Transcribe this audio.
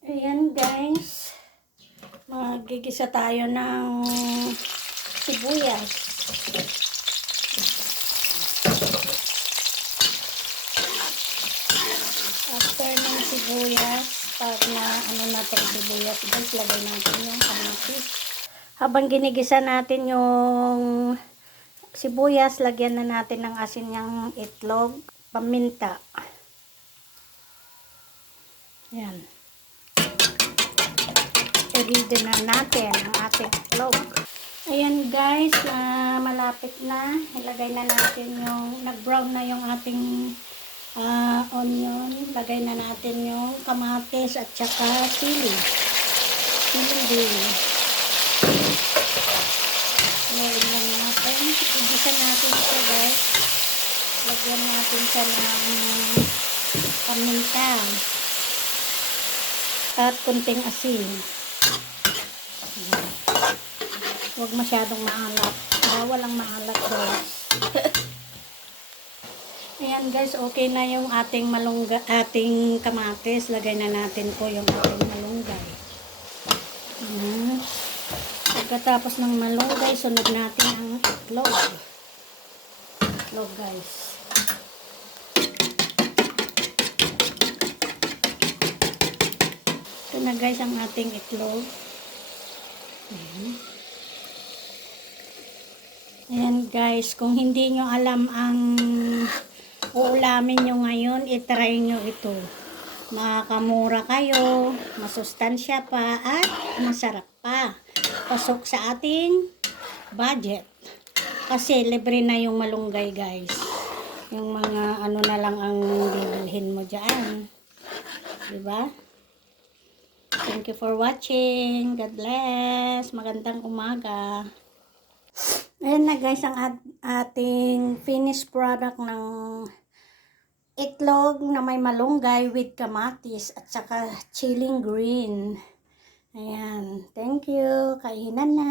Ayan guys, magigisa tayo ng sibuyas. After ng sibuyas, pag na na itong sibuyas guys, lagay natin yung kamatis. Habang ginigisa natin yung sibuyas, lagyan na natin ng asin yung itlog, paminta. Yan. I-ready na natin ang ating itlog. Ayan guys, malapit na. Ilagay na natin yung, nag-brown na yung ating onion. Lagay na natin yung kamatis at saka chili. Chili din. Lagyan lang natin. Igisa natin ito guys. Lagyan natin siya ng paminta. At kunting asin. Huwag masyadong maalat. Walang maalat guys. Ayan guys, okay na yung ating ating kamatis. Lagay na natin po yung ating malunggay. Pagkatapos ng malunggay, sunod natin ang itlog. Itlog guys. Ito na guys ang ating itlog. Ayan guys, kung hindi nyo alam ang uulamin nyo ngayon, itry nyo ito. Makakamura kayo, masustansya pa, at masarap pa. Pasok sa ating budget. Kasi libre na yung malunggay guys. Yung mga ano na lang ang bibilhin mo dyan. Diba? Thank you for watching. God bless. Magandang umaga. Ayan na guys ang ating finished product ng itlog na may malunggay with kamatis at saka chili green. Ayan. Thank you. Kainan na.